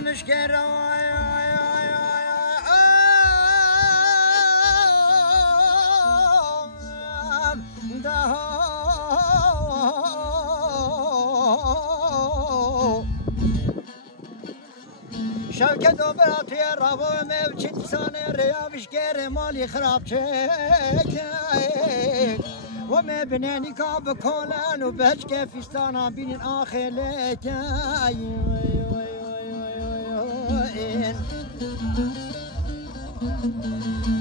المشكلة شوكة دوبرات يا رابو ما بتشد ساني ريابش كير مالي خراب شيك وما بناني كاب كولان وبهج كيفستانا بين الآخر ليك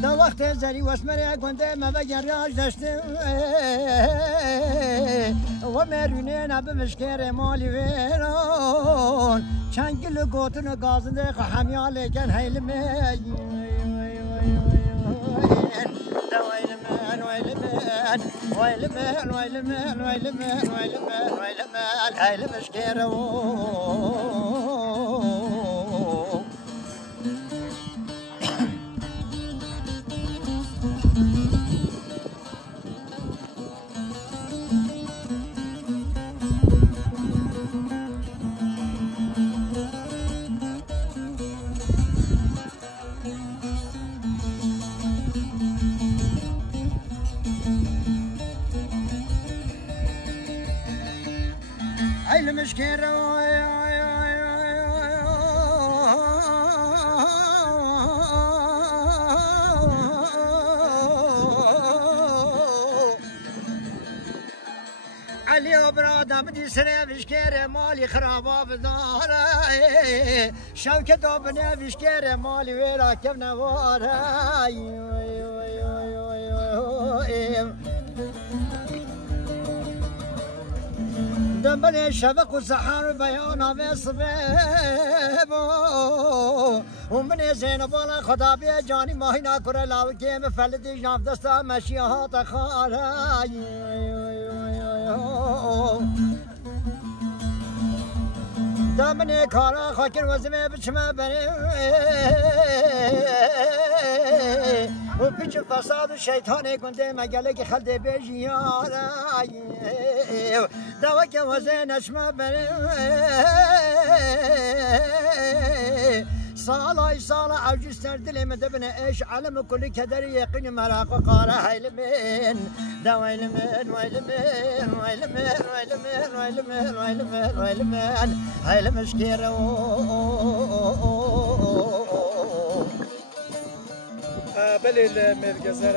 دا وقت زری واسمره گنده ما بگر راج داشته و مرونه نبه مشکر مالی ویران چند گل گوتن گازنده خمیاله کن هیلمه ویلمن هیل مشکر المشكلة علي برادة بدي سنة بشكير مالي خرابة بدارة شوكة دوبنا بشكير مالي ويرا كيف نوارة دنبال شبك وسحار بيانا بصبيبو ومن زينب والا خدا بي جاني ماهينا كره لاو كيم فلدي جناف دستا مشيهات خارا دمني كارا خاكر وزمي بچما بني وبيش فساد الشيطان كنت مجالك خلد بجيارا دواك وزين اشما بني صالة عجز تردلي مدبنا ايش علم كل كدر يقين مراق وقارة هيلمين دا ويلمين هيلم شكيرة بلي المركزة